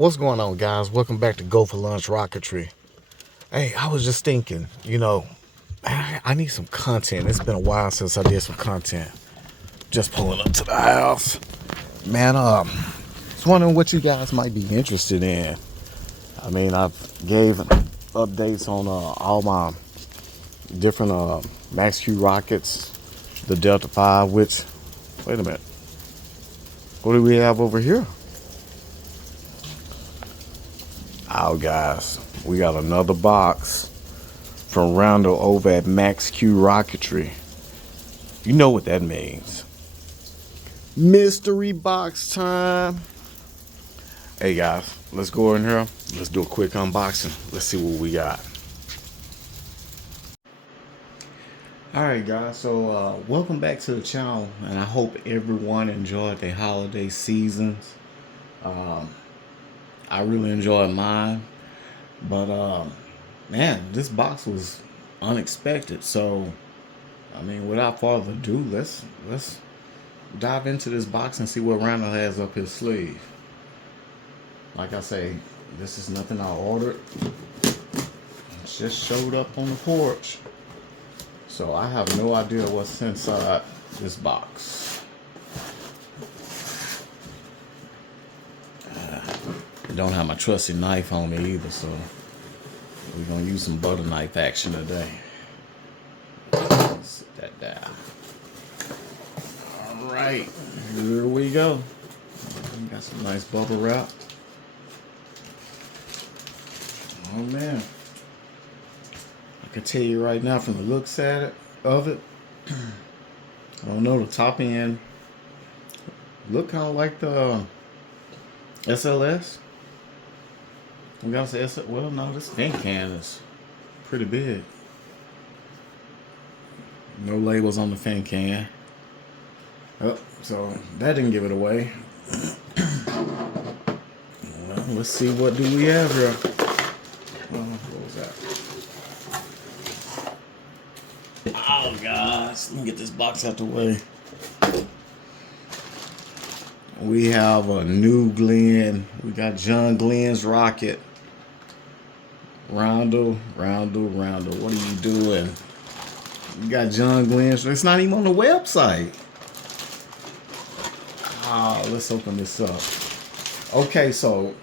What's going on, guys? Welcome back to Go for Lunch Rocketry. Hey, I was just thinking, I need some content. It's been a while since I did some content. Just pulling up to the house. Man, just wondering what you guys might be interested in. I mean, I've gave updates on all my different Max Q rockets, the Delta 5, which, wait a minute, what do we have over here? Oh, guys, we got another box from Roundel over at Max Q Rocketry. You know what that means. Mystery box time. Hey, guys, let's go in here. Let's do a quick unboxing. Let's see what we got. All right, guys, so welcome back to the channel, and I hope everyone enjoyed their holiday seasons. I really enjoyed mine, but man, this box was unexpected. So, I mean, without further ado, let's dive into this box and see what Randall has up his sleeve. Like I say, this is nothing I ordered. It just showed up on the porch. So I have no idea what's inside this box. I don't have my trusty knife on me either, so we're gonna use some butter knife action today. Sit that down. All right, here we go. Got some nice bubble wrap. Oh man, I can tell you right now from the looks of it, I don't know, the top end look kind of like the SLS. We gotta say SLS. Well, no, this tin can is pretty big. No labels on the fin can. Oh, so that didn't give it away. Well, let's see, what do we have here? What was that? Oh, guys, let me get this box out the way. We have a new Glenn. We got John Glenn's rocket. Roundel. What are you doing? We got John Glenn's. It's not even on the website. Let's open this up. Okay, so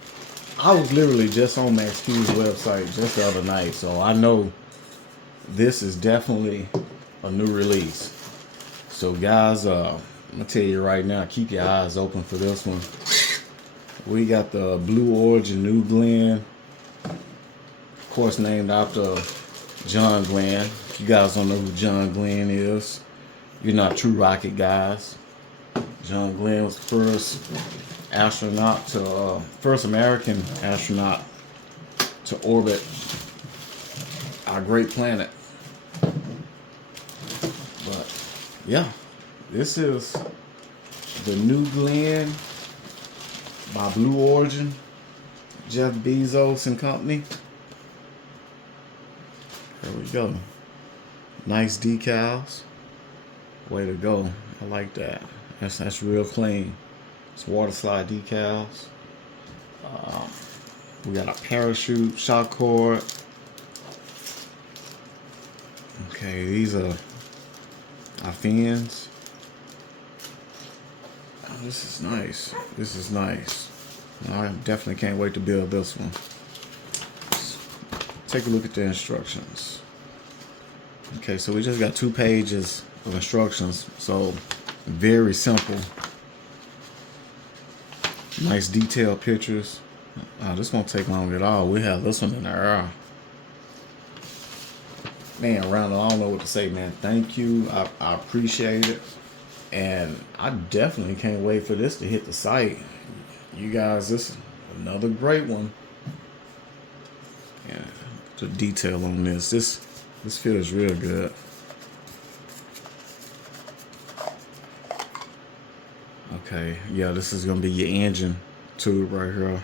I was literally just on Max Q's website just the other night, so I know this is definitely a new release. So guys, I'm gonna tell you right now, keep your eyes open for this one. We got the Blue Origin New Glenn, of course named after John Glenn. If you guys don't know who John Glenn is, you're not true rocket guys. John Glenn was the first American astronaut to orbit our great planet. But yeah, this is the New Glenn by Blue Origin, Jeff Bezos and company. There we go. Nice decals. Way to go. I like that. That's real clean. It's water slide decals. We got a parachute, shock cord. Okay, these are our fins. Oh, this is nice. This is nice. I definitely can't wait to build this one. Let's take a look at the instructions. Okay, so we just got 2 pages of instructions. So very simple. Nice detailed pictures. This won't take long at all. We have this one in there. Man, Randall, I don't know what to say, man. Thank you. I appreciate it. And I definitely can't wait for this to hit the site. You guys, this is another great one. Yeah, the detail on this. This feels real good. Okay, yeah, this is gonna be your engine tube right here,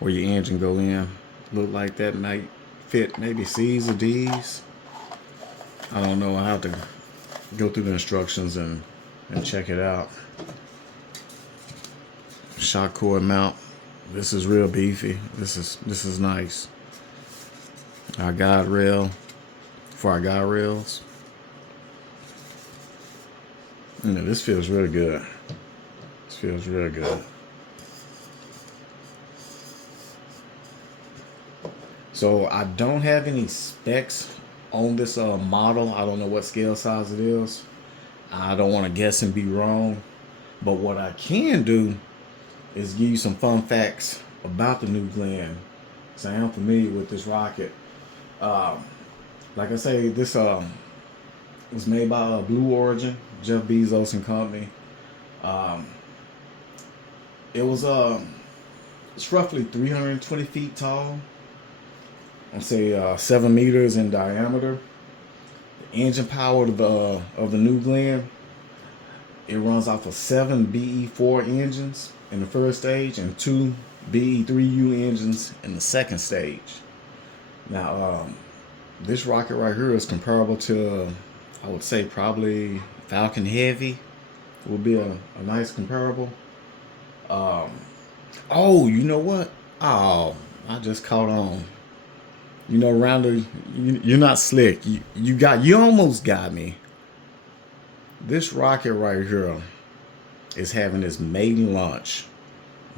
where your engine go in. Look like that might fit maybe C's or D's. I don't know. I have to go through the instructions and check it out. Shock cord mount This is real beefy. This is nice. Our guide rail for our guide rails. This feels really good. This feels really good. So I don't have any specs on this model. I don't know what scale size it is. I don't want to guess and be wrong. But what I can do is give you some fun facts about the new Glen. So I am familiar with this rocket. Like I say, this was made by Blue Origin, Jeff Bezos and company. It's roughly 320 feet tall. I'd say 7 meters in diameter. The engine power of the new Glen, it runs off of 7 BE4 engines in the first stage and 2 BE3U engines in the second stage. Now, this rocket right here is comparable to, I would say, probably Falcon Heavy would be a nice comparable. Oh, you know what? Oh, I just caught on. Rounder, you're not slick. You almost got me. This rocket right here is having its maiden launch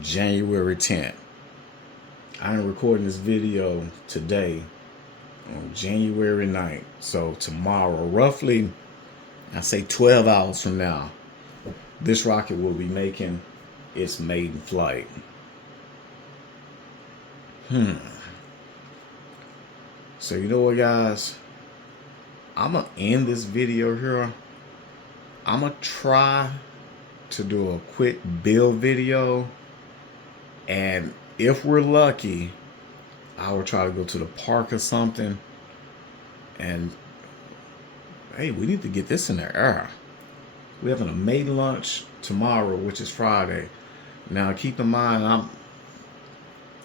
January 10th. I am recording this video today on January 9th. So tomorrow, roughly, I say 12 hours from now, this rocket will be making its maiden flight. So you know what, guys? I'm going to end this video here. I'm going to try to do a quick build video. And if we're lucky, I will try to go to the park or something. And, hey, we need to get this in the air. We're having a maiden launch tomorrow, which is Friday. Now, keep in mind,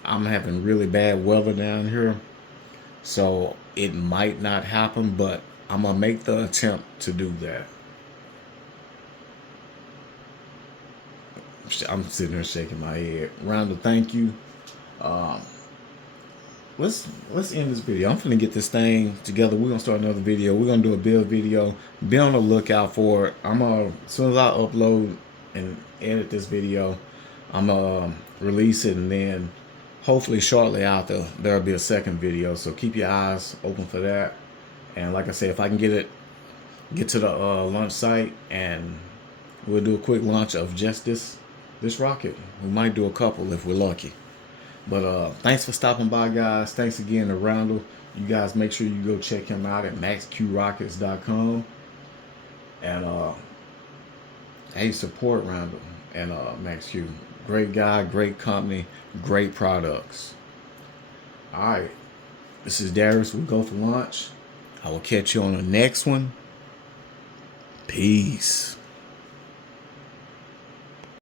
I'm having really bad weather down here. So it might not happen, but I'm going to make the attempt to do that. I'm sitting there shaking my head. Rounder, thank you. Let's end this video. I'm finna get this thing together. We're gonna start another video. We're gonna do a build video. Be on the lookout for it. As soon as I upload and edit this video, I'm gonna release it, and then hopefully shortly after there'll be a second video. So keep your eyes open for that. And like I said, if I can get to the launch site, and we'll do a quick launch of just this rocket. We might do a couple if we're lucky. But thanks for stopping by, guys. Thanks again to Randall. You guys make sure you go check him out at maxqrockets.com. And hey, support Randall and Max Q. Great guy, great company, great products. All right, this is Darius. We'll go for lunch. I will catch you on the next one. Peace.